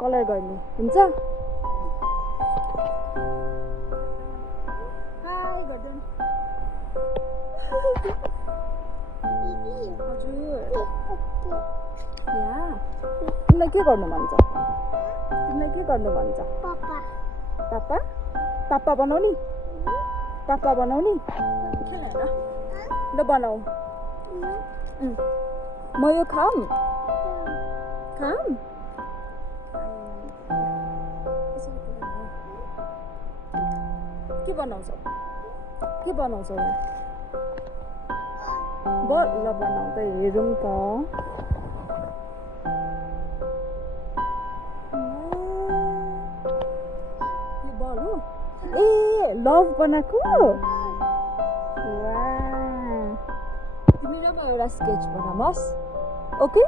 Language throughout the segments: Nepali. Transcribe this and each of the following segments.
कलर गर्ने हुन्छ हाय गर्दैन हजुर या तिमीलाई के गर्नु मन छ पापा पापा बनाउने खेल हैन ल बनाऊ म यो खाम के बनाउँछौ बल्ल बनाऊ त हेरौँ त यो बल हो ए लभ बनाएको तिमी र म एउटा स्केच बनामस् ओके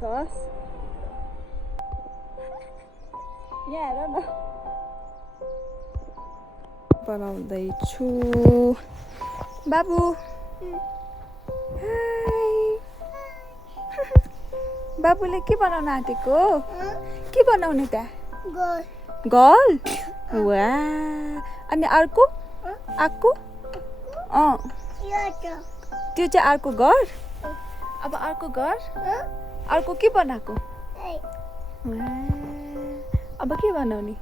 Terus ya हेर न बनाउँदैछु बाबु हाय बाबुले के बनाउन आँटेको के बनाउने त गल वा अनि अर्को त्यो चाहिँ अर्को घर अब अर्को घर अर्को के बनाएको अब के बनाउने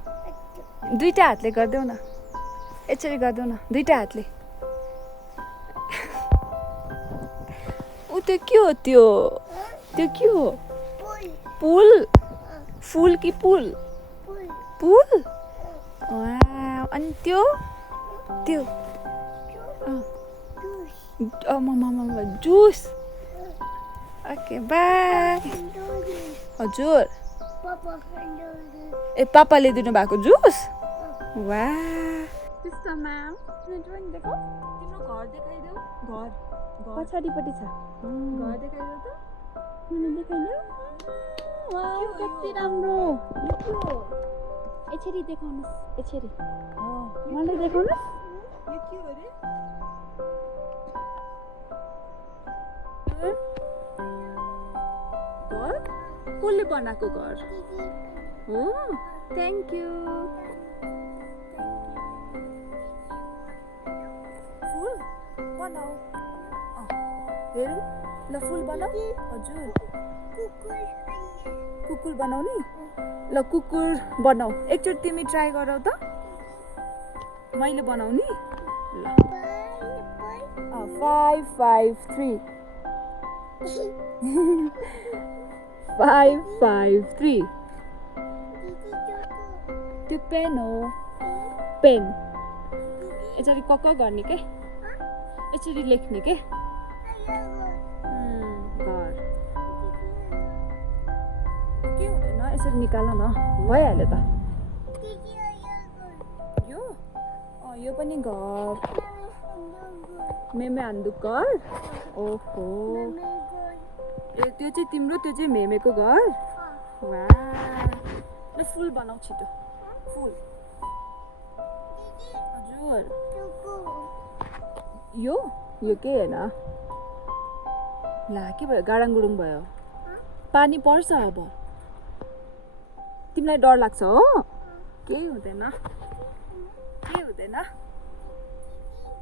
दुईटा हातले गर्देऊ न यसरी गर्देऊ न दुईटा हातले उ त्यो के हो त्यो के हो पुल फुल कि पुल अनि त्यो जुस ओके बाई हजुर ए पापाले दिनु भएको जुस वा त्यस्तो म्याम तिम्रो घर देखाइदेऊ घर पछाडिपट्टि छ घर देखाइदेऊ त मलाई देखाइदेऊ वाउ कति राम्रो यसरी देखाउनुस् यसरी मलाई देखाउनुस् यो के हो रे घर कसले बनाएको घर हो थ्याङ्क यू फुल बनाऊ हेरौँ ल फुल बनाऊ हजुर कुकुर बनाउने ल कुकुर बनाऊ एकचोटि तिमी ट्राई गरौ त मैले बनाउने ल 5 5 3 5 5 3 त्यो पेन हो पेन यसरी कक गर्ने के यसरी लेख्ने के घर के हुँदैन यसरी निकाल न भइहाल्यो त यो पनि घर मेमे हान्दुक घर ओहो ए त्यो चाहिँ तिम्रो त्यो चाहिँ मेमेको घर वा ल फुल बनाऊ छिटो फुल हजुर यो के हैन ला के भयो गाडाङगुडुङ भयो पानी पर्छ अब तिमीलाई डर लाग्छ हो केही हुँदैन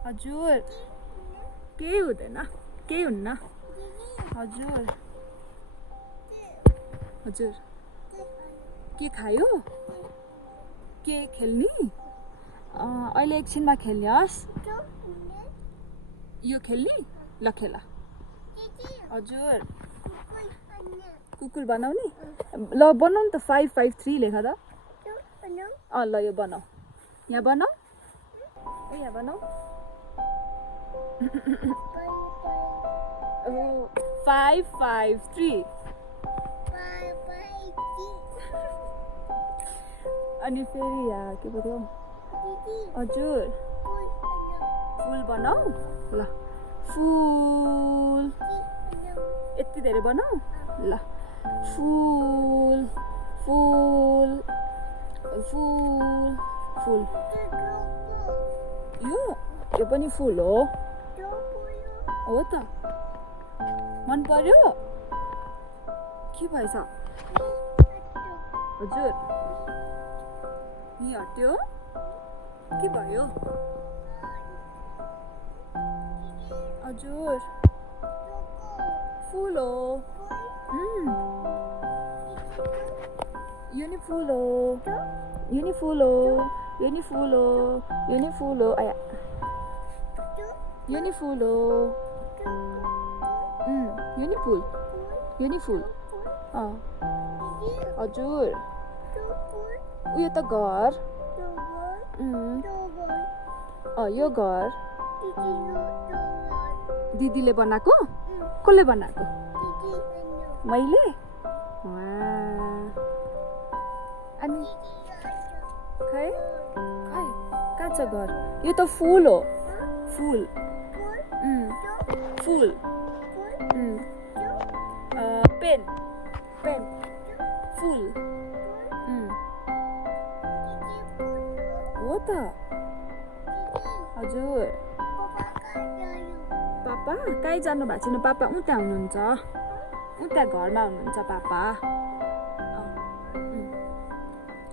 हजुर केही हुँदैन केही हुन्न हजुर हजुर के खायो के खेल्ने अहिले एकछिनमा खेल्ने हस् यो खेल्ने ल खेल हजुर कुकुर बनाउने ल बनाऊ नि त 553 लेख त ल यो बनाऊ यहाँ बनाऊ यहाँ बनाऊ 553 अनि फेरि यहाँ के बताऊ हजुर फुल बनाऊ ल फुल यति धेरै बनाऊ ल फुल फुल फुल फुल यो पनि फुल हो त मन पर्यो के भएछ हजुर नि हट्यो के भयो हजुर फुल हो यो नि फुल हो यो नि फुल हो यो नि फुल हो यो नि फुल हो आया यो नि फुल हो यो नि फुल हजुर उयो त घर यो घर दिदीले बनाएको कसले बनाएको मैले अनि खै कहाँ छ घर यो त फुल हो फुल फुल पेन फुल हो त हजुर पापा कहीँ जानु भएको छैन पापा उता हुनुहुन्छ उता घरमा हुनुहुन्छ पापा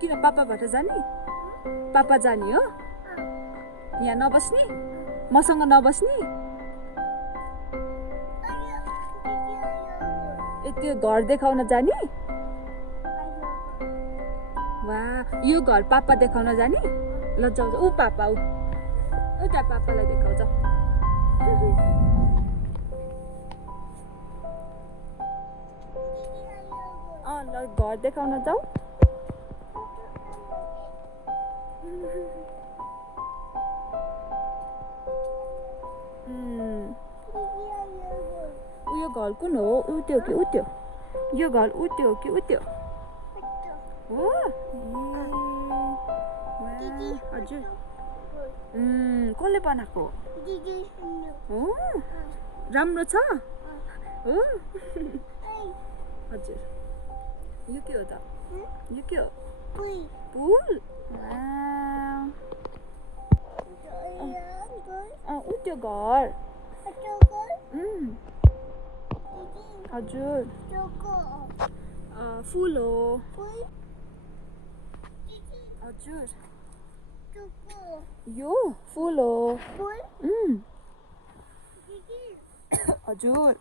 किन पापाबाट जाने पापा जाने हो यहाँ नबस्ने मसँग नबस्ने त्यो घर देखाउन जाने वा यो घर पापा देखाउन जाने ल जाऊ ऊ पापा उता पापालाई देखाउँछ ल घर देखाउन जाऊ उयो घर कुन हो उत्यो कि उत्यो यो घर उत्यो कि उत्यो हो हजुर कसले बनाएको हो राम्रो छ हो हजुर यो के हो त यो के हो पुल उत्यो घर हजुर फुल हो हजुर यो फुल हो हजुर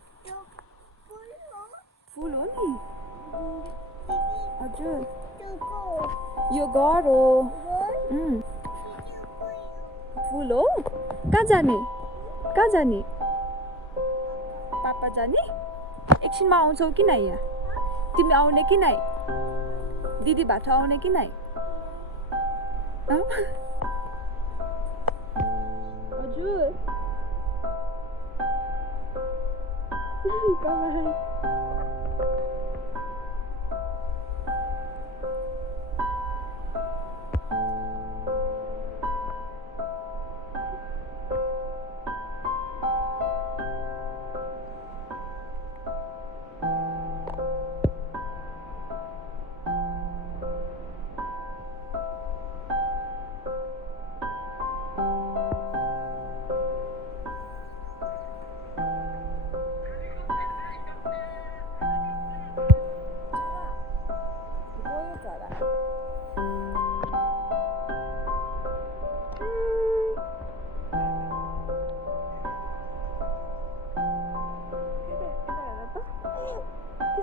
फुल हो नि हजुर यो घर हो फुल हो कहाँ जाने पापा जाने एकछिनमा आउँछौ कि नै यहाँ तिमी आउने कि नै दिदी बाट आउने कि नै हजुर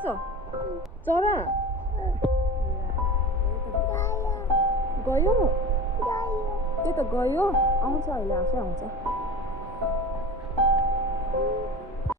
कसो चरा गयो त्यही त गयो आउँछ अहिले आफै आउँछ